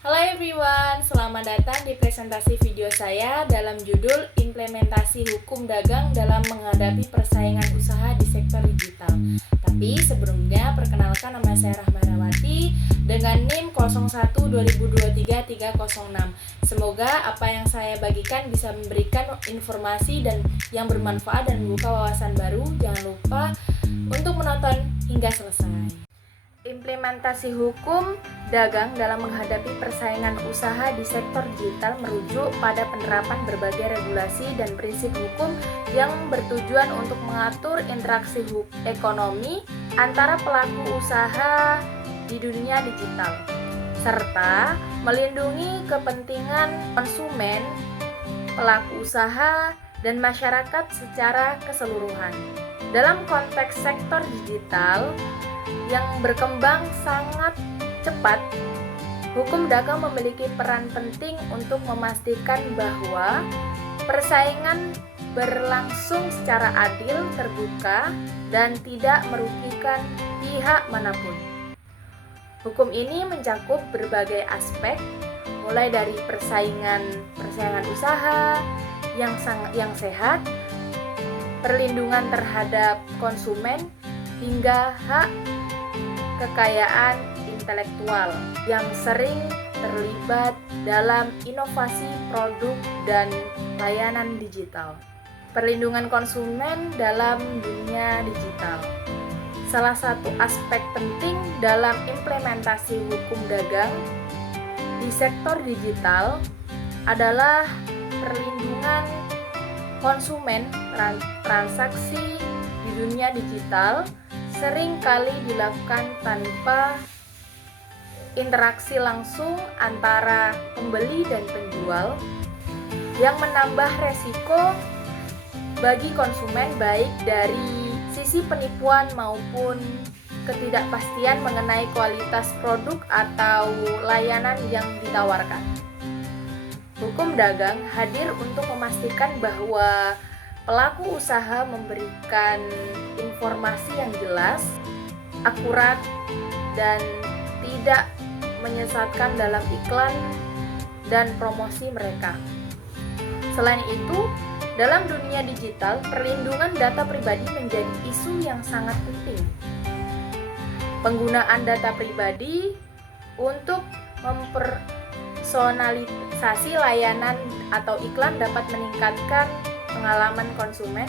Halo everyone, selamat datang di presentasi video saya dalam judul Implementasi Hukum Dagang dalam Menghadapi Persaingan Usaha di Sektor Digital. Tapi sebelumnya, perkenalkan nama saya Rahma Rawati dengan NIM 01 2023 306. Semoga apa yang saya bagikan bisa memberikan informasi dan yang bermanfaat dan membuka wawasan baru. Jangan lupa untuk menonton hingga selesai. Implementasi hukum dagang dalam menghadapi persaingan usaha di sektor digital merujuk pada penerapan berbagai regulasi dan prinsip hukum yang bertujuan untuk mengatur interaksi ekonomi antara pelaku usaha di dunia digital, serta melindungi kepentingan konsumen, pelaku usaha, dan masyarakat secara keseluruhan. Dalam konteks sektor digital yang berkembang sangat cepat, hukum dagang memiliki peran penting untuk memastikan bahwa persaingan berlangsung secara adil, terbuka, dan tidak merugikan pihak manapun. Hukum ini mencakup berbagai aspek, mulai dari persaingan usaha yang sehat, perlindungan terhadap konsumen, hingga hak kekayaan intelektual yang sering terlibat dalam inovasi produk dan layanan digital. Perlindungan konsumen dalam dunia digital. Salah satu aspek penting dalam implementasi hukum dagang di sektor digital adalah perlindungan konsumen. Transaksi di dunia digital sering kali dilakukan tanpa interaksi langsung antara pembeli dan penjual yang menambah resiko bagi konsumen, baik dari sisi penipuan maupun ketidakpastian mengenai kualitas produk atau layanan yang ditawarkan. Hukum dagang hadir untuk memastikan bahwa pelaku usaha memberikan informasi yang jelas, akurat, dan tidak menyesatkan dalam iklan dan promosi mereka. Selain itu, dalam dunia digital, perlindungan data pribadi menjadi isu yang sangat penting. Penggunaan data pribadi untuk mempersonalisasi layanan atau iklan dapat meningkatkan pengalaman konsumen,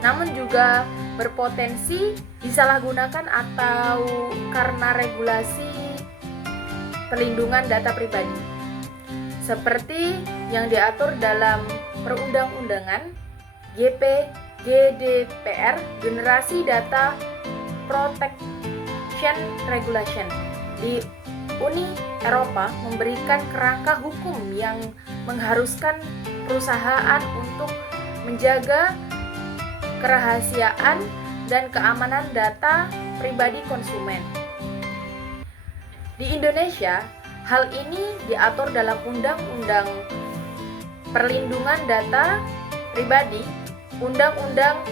namun juga berpotensi disalahgunakan atau karena regulasi perlindungan data pribadi seperti yang diatur dalam perundang-undangan GDPR, Generasi Data Protection Regulation. Di Uni Eropa memberikan kerangka hukum yang mengharuskan perusahaan untuk menjaga kerahasiaan dan keamanan data pribadi konsumen. Di Indonesia, hal ini diatur dalam Undang-Undang Perlindungan Data Pribadi, Undang-Undang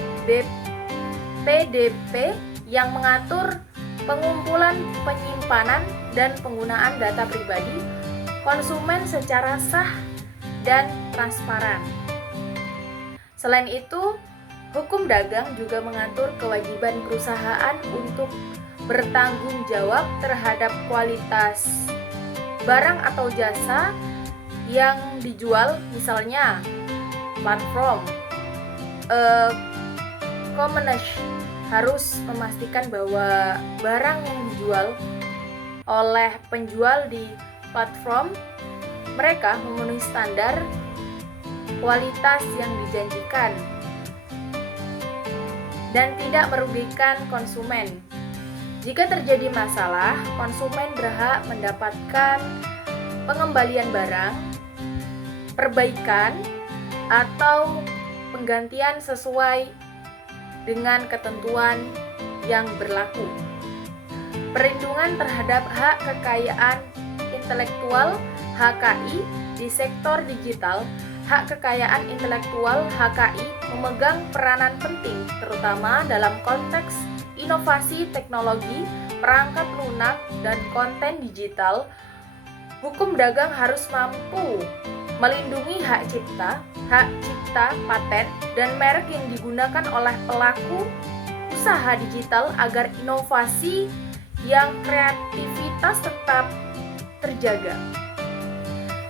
PDP yang mengatur pengumpulan, penyimpanan, dan penggunaan data pribadi konsumen secara sah dan transparan. Selain itu, hukum dagang juga mengatur kewajiban perusahaan untuk bertanggung jawab terhadap kualitas barang atau jasa yang dijual, misalnya platform. Kemenaker harus memastikan bahwa barang yang dijual oleh penjual di platform mereka memenuhi standar kualitas yang dijanjikan dan tidak merugikan konsumen. Jika terjadi masalah, konsumen berhak mendapatkan pengembalian barang, perbaikan, atau penggantian sesuai dengan ketentuan yang berlaku. Perlindungan terhadap hak kekayaan intelektual (HKI) di sektor digital. Hak kekayaan intelektual (HKI) memegang peranan penting terutama dalam konteks inovasi teknologi, perangkat lunak, dan konten digital. hukum dagang harus mampu melindungi hak cipta, paten, dan merek yang digunakan oleh pelaku usaha digital agar inovasi yang kreativitas tetap terjaga.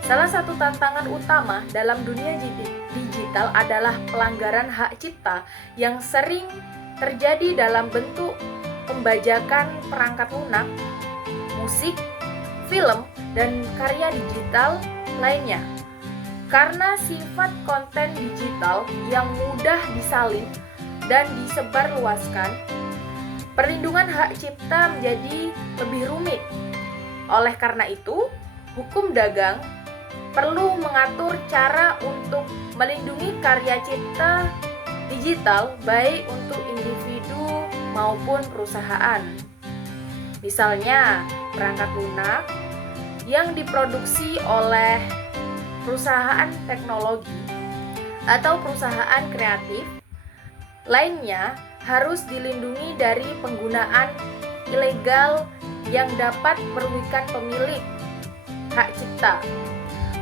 Salah satu tantangan utama dalam dunia digital adalah pelanggaran hak cipta yang sering terjadi dalam bentuk pembajakan perangkat lunak, musik, film, dan karya digital lainnya. Karena sifat konten digital yang mudah disalin dan disebarluaskan, perlindungan hak cipta menjadi lebih rumit. Oleh karena itu, hukum dagang perlu mengatur cara untuk melindungi karya cipta digital baik untuk individu maupun perusahaan. Misalnya, perangkat lunak yang diproduksi oleh perusahaan teknologi atau perusahaan kreatif lainnya harus dilindungi dari penggunaan ilegal yang dapat merugikan pemilik hak cipta.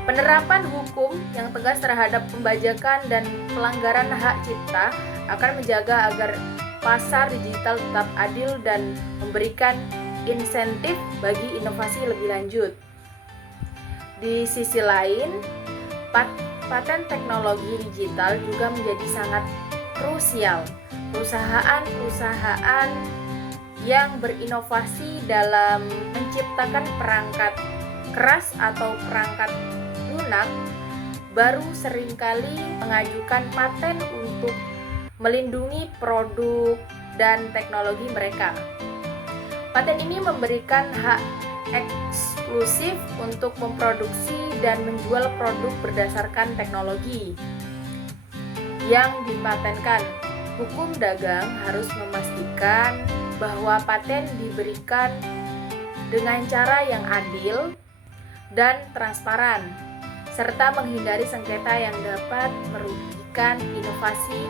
Penerapan hukum yang tegas terhadap pembajakan dan pelanggaran hak cipta akan menjaga agar pasar digital tetap adil dan memberikan insentif bagi inovasi lebih lanjut. Di sisi lain, paten teknologi digital juga menjadi sangat krusial. Perusahaan-perusahaan yang berinovasi dalam menciptakan perangkat keras atau perangkat lunak baru seringkali mengajukan paten untuk melindungi produk dan teknologi mereka. Paten ini memberikan hak eksklusif untuk memproduksi dan menjual produk berdasarkan teknologi yang dipatenkan. Hukum dagang harus memastikan bahwa paten diberikan dengan cara yang adil dan transparan, serta menghindari sengketa yang dapat merugikan inovasi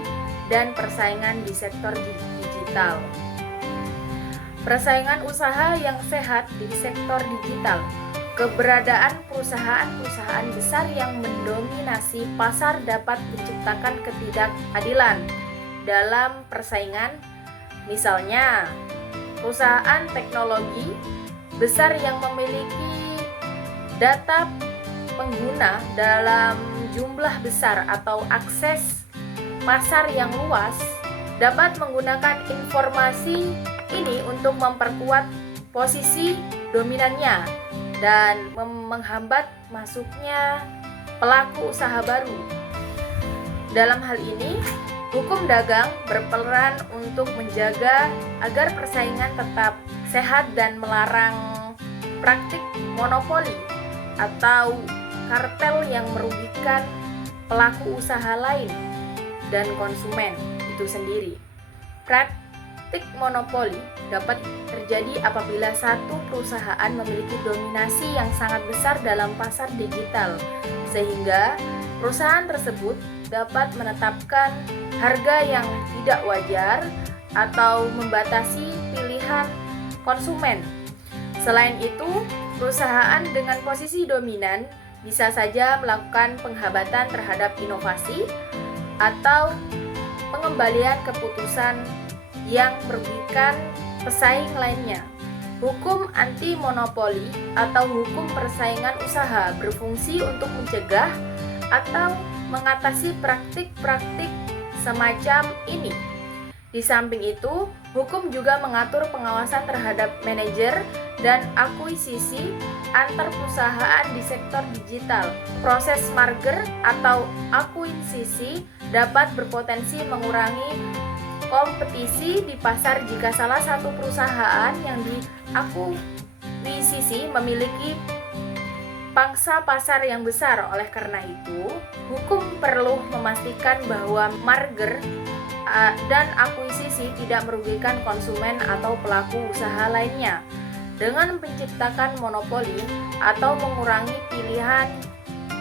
dan persaingan di sektor digital. Persaingan usaha yang sehat di sektor digital. Keberadaan perusahaan-perusahaan besar yang mendominasi pasar dapat menciptakan ketidakadilan dalam persaingan. Misalnya, perusahaan teknologi besar yang memiliki data pengguna dalam jumlah besar atau akses pasar yang luas dapat menggunakan informasi ini untuk memperkuat posisi dominannya dan menghambat masuknya pelaku usaha baru. Dalam hal ini, hukum dagang berperan untuk menjaga agar persaingan tetap sehat dan melarang praktik monopoli atau kartel yang merugikan pelaku usaha lain dan konsumen itu sendiri. Praktik monopoli dapat terjadi apabila satu perusahaan memiliki dominasi yang sangat besar dalam pasar digital, sehingga perusahaan tersebut dapat menetapkan harga yang tidak wajar atau membatasi pilihan konsumen. Selain itu, perusahaan dengan posisi dominan bisa saja melakukan penghambatan terhadap inovasi atau pengembalian keputusan yang merugikan pesaing lainnya. Hukum anti monopoli atau hukum persaingan usaha berfungsi untuk mencegah atau mengatasi praktik-praktik semacam ini. Di samping itu, hukum juga mengatur pengawasan terhadap manajer dan akuisisi antar perusahaan di sektor digital. Proses merger atau akuisisi dapat berpotensi mengurangi kompetisi di pasar jika salah satu perusahaan yang diakuisisi memiliki pangsa pasar yang besar. Oleh karena itu, hukum perlu memastikan bahwa merger dan akuisisi tidak merugikan konsumen atau pelaku usaha lainnya dengan menciptakan monopoli atau mengurangi pilihan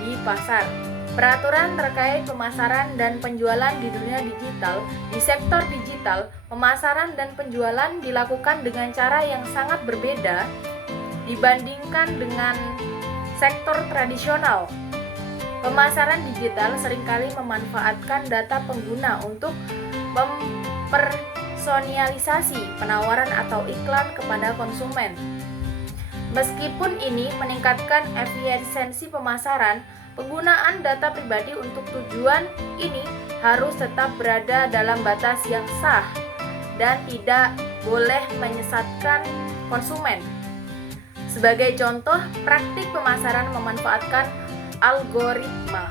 di pasar. Peraturan terkait pemasaran dan penjualan di dunia digital. Di sektor digital, pemasaran dan penjualan dilakukan dengan cara yang sangat berbeda dibandingkan dengan sektor tradisional. Pemasaran digital seringkali memanfaatkan data pengguna untuk mempersonalisasi penawaran atau iklan kepada konsumen. Meskipun ini meningkatkan efisiensi pemasaran, penggunaan data pribadi untuk tujuan ini harus tetap berada dalam batas yang sah dan tidak boleh menyesatkan konsumen. Sebagai contoh, praktik pemasaran memanfaatkan algoritma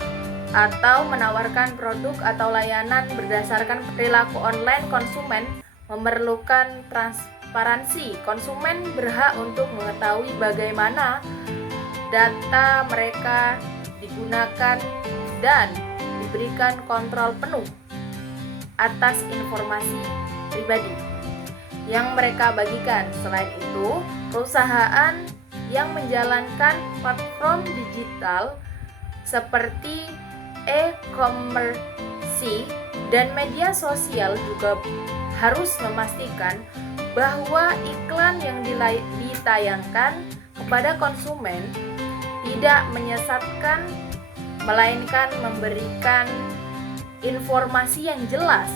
atau menawarkan produk atau layanan berdasarkan perilaku online konsumen memerlukan transparansi. Konsumen berhak untuk mengetahui bagaimana data mereka digunakan dan diberikan kontrol penuh atas informasi pribadi yang mereka bagikan. Selain itu, perusahaan yang menjalankan platform digital seperti e-commerce dan media sosial juga harus memastikan bahwa iklan yang ditayangkan kepada konsumen tidak menyesatkan, melainkan memberikan informasi yang jelas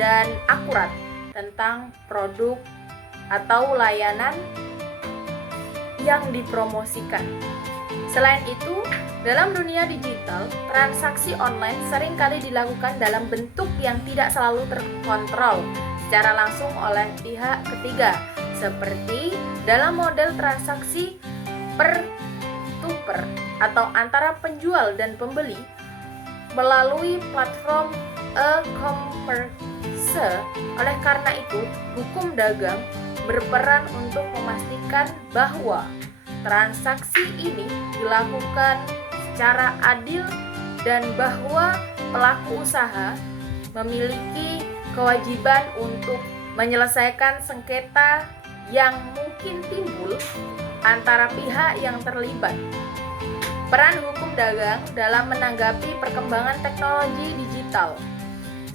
dan akurat tentang produk atau layanan yang dipromosikan. Selain itu, dalam dunia digital, transaksi online seringkali dilakukan dalam bentuk yang tidak selalu terkontrol secara langsung oleh pihak ketiga, seperti dalam model transaksi peer-to-peer atau antara penjual dan pembeli melalui platform e-commerce. Oleh karena itu, hukum dagang berperan untuk memastikan bahwa transaksi ini dilakukan secara adil dan bahwa pelaku usaha memiliki kewajiban untuk menyelesaikan sengketa yang mungkin timbul antara pihak yang terlibat. Peran hukum dagang dalam menanggapi perkembangan teknologi digital.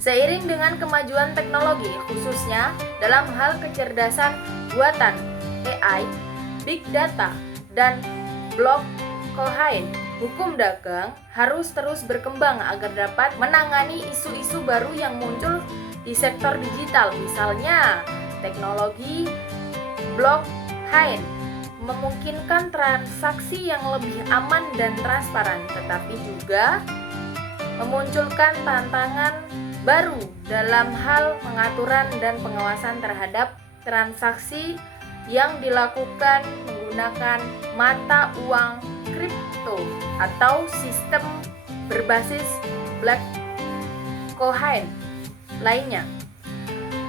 Seiring dengan kemajuan teknologi, khususnya dalam hal kecerdasan buatan AI, big data, dan blockchain, hukum dagang harus terus berkembang agar dapat menangani isu-isu baru yang muncul di sektor digital. Misalnya, teknologi blockchain memungkinkan transaksi yang lebih aman dan transparan, tetapi juga memunculkan tantangan baru dalam hal pengaturan dan pengawasan terhadap transaksi yang dilakukan menggunakan mata uang kripto atau sistem berbasis blockchain lainnya.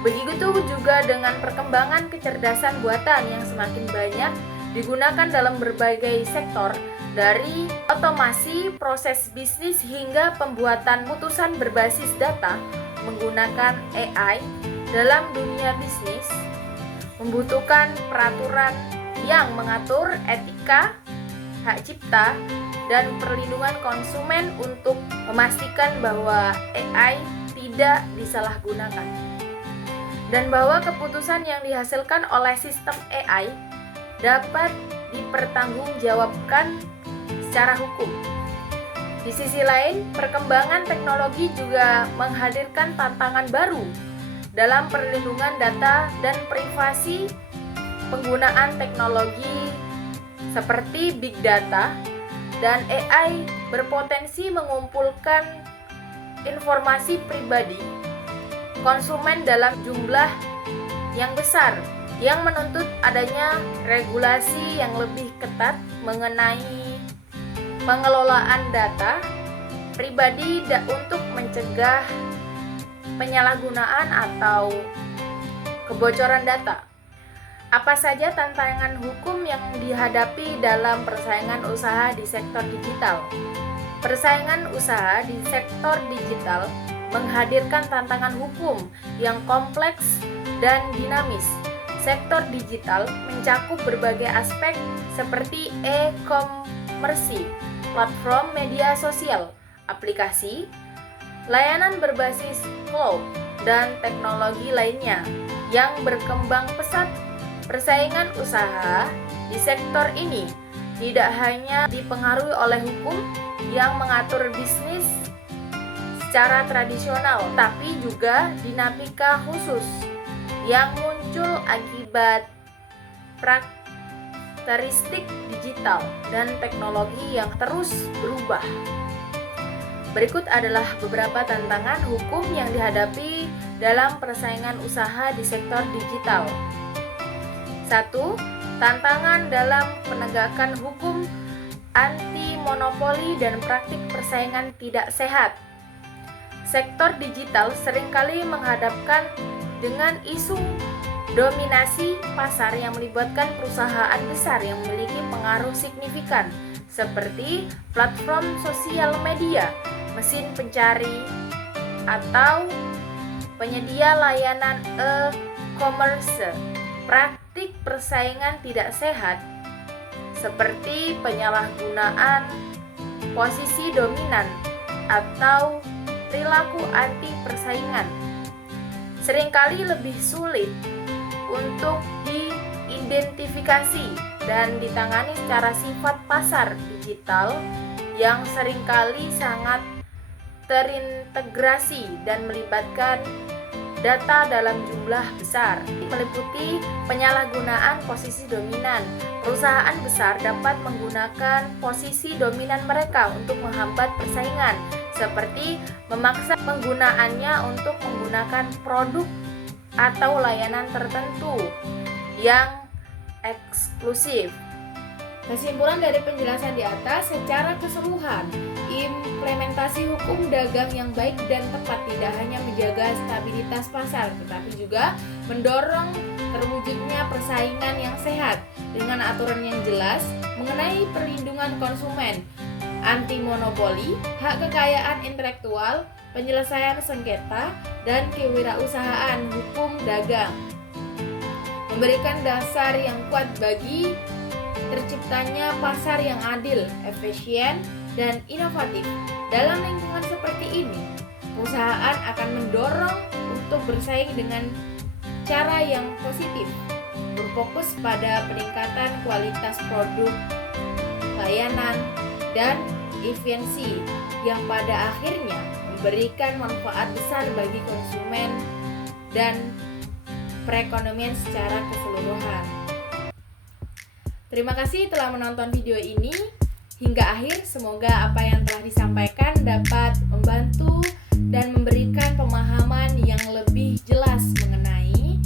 Begitu juga dengan perkembangan kecerdasan buatan yang semakin banyak digunakan dalam berbagai sektor, dari otomasi proses bisnis hingga pembuatan putusan berbasis data menggunakan AI. Dalam dunia bisnis membutuhkan peraturan yang mengatur etika, hak cipta, dan perlindungan konsumen untuk memastikan bahwa AI tidak disalahgunakan dan bahwa keputusan yang dihasilkan oleh sistem AI dapat dipertanggungjawabkan secara hukum. Di sisi lain, perkembangan teknologi juga menghadirkan tantangan baru dalam perlindungan data dan privasi. Penggunaan teknologi seperti big data dan AI berpotensi mengumpulkan informasi pribadi konsumen dalam jumlah yang besar, yang menuntut adanya regulasi yang lebih ketat mengenai pengelolaan data pribadi untuk mencegah penyalahgunaan atau kebocoran data. Apa saja tantangan hukum yang dihadapi dalam persaingan usaha di sektor digital? Persaingan usaha di sektor digital menghadirkan tantangan hukum yang kompleks dan dinamis. Sektor digital mencakup berbagai aspek seperti e-commerce, platform media sosial, aplikasi, layanan berbasis cloud, dan teknologi lainnya yang berkembang pesat. Persaingan usaha di sektor ini tidak hanya dipengaruhi oleh hukum yang mengatur bisnis secara tradisional, tapi juga dinamika khusus yang muncul akibat karakteristik digital dan teknologi yang terus berubah. Berikut adalah beberapa tantangan hukum yang dihadapi dalam persaingan usaha di sektor digital. 1. Tantangan dalam penegakan hukum anti monopoli dan praktik persaingan tidak sehat. Sektor digital seringkali menghadapkan dengan isu dominasi pasar yang melibatkan perusahaan besar yang memiliki pengaruh signifikan seperti platform sosial media, mesin pencari, atau penyedia layanan e-commerce. Praktik persaingan tidak sehat seperti penyalahgunaan posisi dominan atau perilaku anti persaingan seringkali lebih sulit untuk diidentifikasi dan ditangani secara sifat pasar digital yang seringkali sangat terintegrasi dan melibatkan data dalam jumlah besar, meliputi penyalahgunaan posisi dominan. Perusahaan besar dapat menggunakan posisi dominan mereka untuk menghambat persaingan, seperti memaksa penggunaannya untuk menggunakan produk atau layanan tertentu yang eksklusif. Kesimpulan dari penjelasan di atas, secara keseluruhan, implementasi hukum dagang yang baik dan tepat tidak hanya menjaga stabilitas pasar, tetapi juga mendorong terwujudnya persaingan yang sehat dengan aturan yang jelas mengenai perlindungan konsumen, anti monopoli, hak kekayaan intelektual, penyelesaian sengketa, dan kewirausahaan hukum dagang. Memberikan dasar yang kuat bagi terciptanya pasar yang adil, efisien, dan inovatif. Dalam lingkungan seperti ini, perusahaan akan mendorong untuk bersaing dengan cara yang positif, berfokus pada peningkatan kualitas produk, layanan, dan efisiensi yang pada akhirnya memberikan manfaat besar bagi konsumen dan perekonomian secara keseluruhan. Terima kasih telah menonton video ini hingga akhir. Semoga apa yang telah disampaikan dapat membantu dan memberikan pemahaman yang lebih jelas mengenai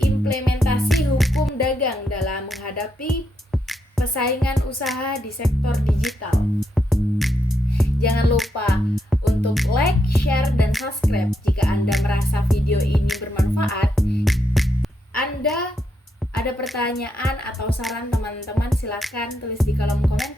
implementasi hukum dagang dalam menghadapi persaingan usaha di sektor digital. Jangan lupa untuk like, share, dan subscribe. Jika Anda merasa video ini bermanfaat, Anda ada pertanyaan atau saran teman-teman, silakan tulis di kolom komentar.